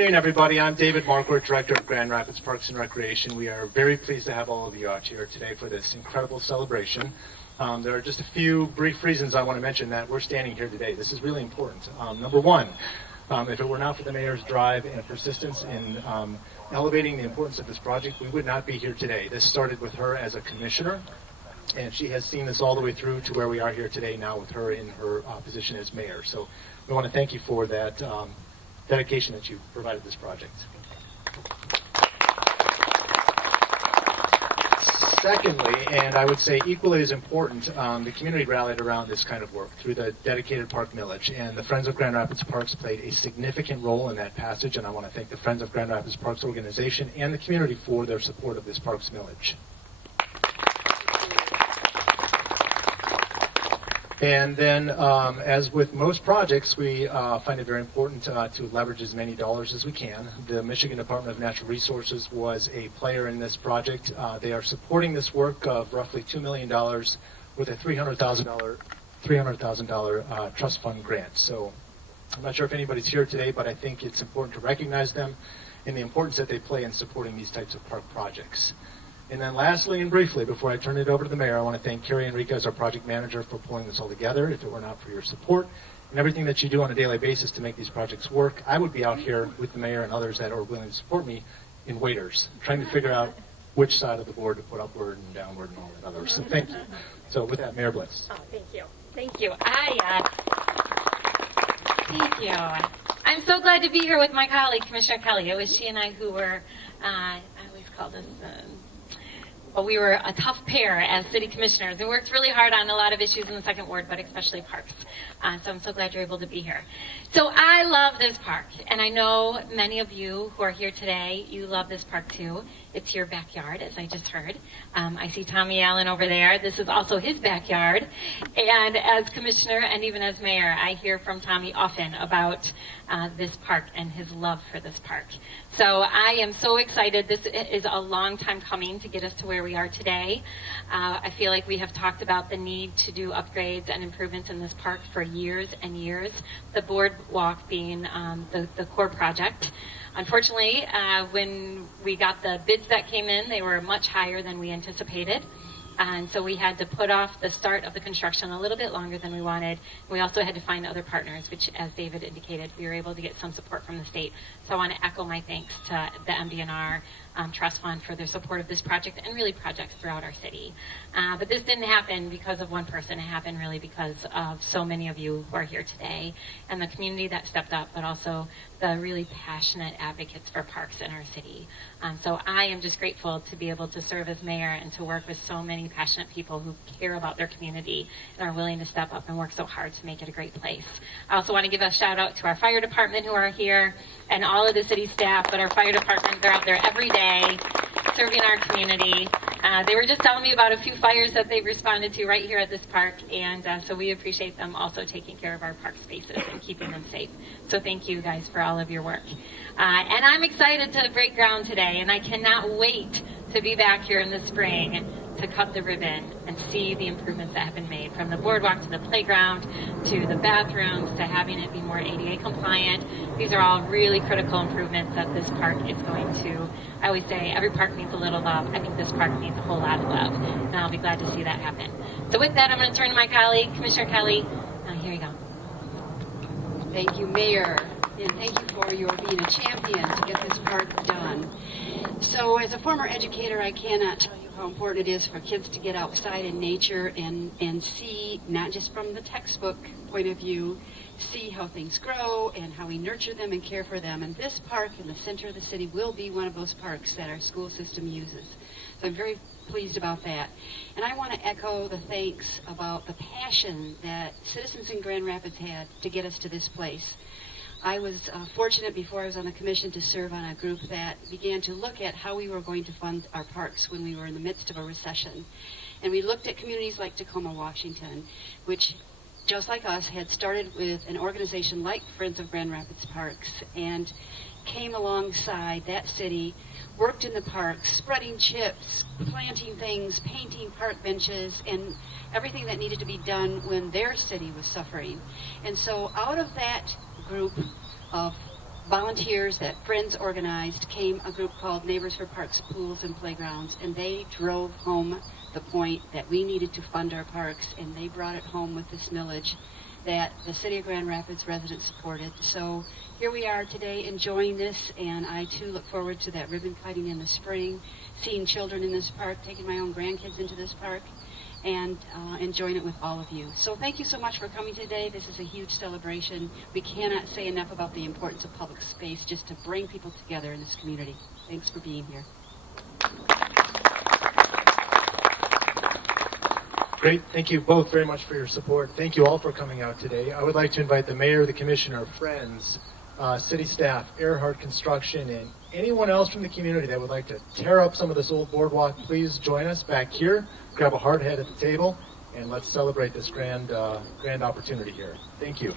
afternoon, everybody. I'm David Marquardt, Director of Grand Rapids Parks and Recreation. We are very pleased to have all of you out here today for this incredible celebration. There are just a few brief reasons I want to mention that we're standing here today. This is really important. Number one, if it were not for the mayor's drive and persistence in elevating the importance of this project, we would not be here today. This started with her as a commissioner, and she has seen this all the way through to where we are here today now with her in her position as mayor. So we want to thank you for that dedication that you provided this project. Secondly, and I would say equally as important, the community rallied around this kind of work through the dedicated park millage, and the Friends of Grand Rapids Parks played a significant role in that passage, and I want to thank the Friends of Grand Rapids Parks organization and the community for their support of this parks millage. And then, as with most projects, we find it very important to leverage as many dollars as we can. The Michigan Department of Natural Resources was a player in this project. They are supporting this work of roughly $2 million with a $300,000 trust fund grant. So I'm not sure if anybody's here today, but I think it's important to recognize them and the importance that they play in supporting these types of park projects. And then lastly and briefly, before I turn it over to the mayor, I want to thank Carrie Enriquez, our project manager, for pulling this all together. If it were not for your support and everything that you do on a daily basis to make these projects work, I would be out here with the mayor and others that are willing to support me in waiters, trying to figure out which side of the board to put upward and downward and all that other. So thank you. So with that, Mayor Bliss. Oh, thank you. Thank you. Thank you. I'm so glad to be here with my colleague, Commissioner Kelly. It was she and I who were, I always call this, we were a tough pair as city commissioners. We worked really hard on a lot of issues in the second ward, but especially parks. So I'm so glad you're able to be here. So I love this park, and I know many of you who are here today, you love this park too. It's your backyard, as I just heard. I see Tommy Allen over there. This is also his backyard. And as commissioner and even as mayor, I hear from Tommy often about this park and his love for this park. So I am so excited. This is a long time coming to get us to where we are today. I feel like we have talked about the need to do upgrades and improvements in this park for years and years, the boardwalk being the core project. Unfortunately, when we got the bids that came in, they were much higher than we anticipated. And so we had to put off the start of the construction a little bit longer than we wanted. We also had to find other partners, which, as David indicated, we were able to get some support from the state. So I want to echo my thanks to the MDNR Trust Fund for their support of this project and really projects throughout our city. But this didn't happen because of one person. It happened really because of so many of you who are here today and the community that stepped up, but also the really passionate advocates for parks in our city. So I am just grateful to be able to serve as mayor and to work with so many passionate people who care about their community and are willing to step up and work so hard to make it a great place. I also want to give a shout out to our fire department who are here and all of the city staff, but our fire department, they're out there every day serving our community. They were just telling me about a few fires that they've responded to right here at this park, and so we appreciate them also taking care of our park spaces and keeping them safe. So thank you guys for all of your work. And I'm excited to break ground today, and I cannot wait to be back here in the spring to cut the ribbon and see the improvements that have been made, from the boardwalk to the playground to the bathrooms to having it be more ADA compliant. These are all really critical improvements that this park is going to. I always say every park needs a little love. I think this park needs a whole lot of love, and I'll be glad to see that happen. So with that, I'm going to turn to my colleague, Commissioner Kelly. Here you go. Thank you, Mayor, and thank you for your being a champion to get this park done. So as a former educator, I cannot tell you how important it is for kids to get outside in nature and see, not just from the textbook point of view, see how things grow and how we nurture them and care for them. And this park in the center of the city will be one of those parks that our school system uses. So I'm very pleased about that. And I want to echo the thanks about the passion that citizens in Grand Rapids had to get us to this place. I was fortunate before I was on the commission to serve on a group that began to look at how we were going to fund our parks when we were in the midst of a recession. And we looked at communities like Tacoma, Washington, which, just like us, had started with an organization like Friends of Grand Rapids Parks and came alongside that city, worked in the parks, spreading chips, planting things, painting park benches, and everything that needed to be done when their city was suffering. And so out of that group of volunteers that friends organized came a group called Neighbors for Parks, Pools, and Playgrounds, and they drove home the point that we needed to fund our parks, and they brought it home with this millage that the City of Grand Rapids residents supported. So here we are today enjoying this, and I too look forward to that ribbon cutting in the spring, seeing children in this park, taking my own grandkids into this park, and enjoying it with all of you. So thank you so much for coming today. This is a huge celebration. We cannot say enough about the importance of public space just to bring people together in this community. Thanks for being here. Great. Thank you both very much for your support. Thank you all for coming out today. I would like to invite the mayor, the commissioner, friends, city staff, Earhart Construction, and anyone else from the community that would like to tear up some of this old boardwalk. Please join us back here. Grab a hard hat at the table, and let's celebrate this grand opportunity here. Thank you.